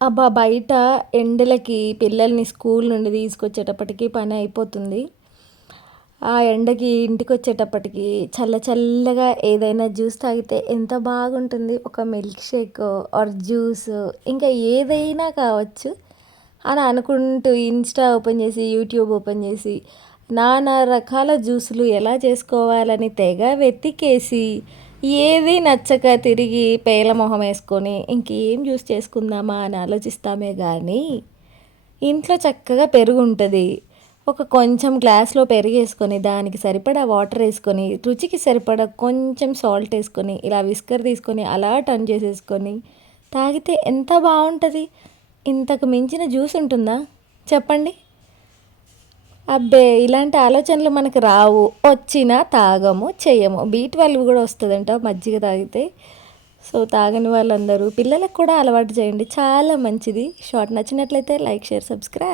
అబ్బా! బయట ఎండలకి పిల్లల్ని స్కూల్ నుండి తీసుకొచ్చేటప్పటికి పని అయిపోతుంది. ఆ ఎండకి ఇంటికొచ్చేటప్పటికి చల్లగా ఏదైనా జ్యూస్ తాగితే ఎంత బాగుంటుంది. ఒక మిల్క్ షేకో ఆర్ జ్యూస్ ఇంకా ఏదైనా కావచ్చు అని అనుకుంటూ ఇన్‌స్టా ఓపెన్ చేసి, యూట్యూబ్ ఓపెన్ చేసి నానా రకాల జ్యూసులు ఎలా చేసుకోవాలని తెగ వెతికేసి ఏది నచ్చక తిరిగి పేల మొహం వేసుకొని ఇంకేం జ్యూస్ చేసుకుందామా అని ఆలోచిస్తామే కానీ ఇంట్లో చక్కగా పెరుగు ఉంటుంది. ఒక కొంచెం గ్లాస్లో పెరిగేసుకొని దానికి సరిపడా వాటర్ వేసుకొని రుచికి సరిపడా కొంచెం సాల్ట్ వేసుకొని ఇలా విస్కర్ తీసుకొని అలా టర్న్ చేసేసుకొని తాగితే ఎంత బాగుంటుంది. ఇంతకు మించిన జ్యూస్ ఉంటుందా చెప్పండి. అబ్బే! ఇలాంటి ఆలోచనలు మనకు రావు. వచ్చినా తాగము, చెయ్యము. బీ12 కూడా వస్తదంట మజ్జిగ తాగితే. సో, తాగని వాళ్ళందరూ పిల్లలకు కూడా అలవాటు చేయండి. చాలా మంచిది. షార్ట్ నచ్చినట్లయితే లైక్, షేర్, సబ్స్క్రైబ్.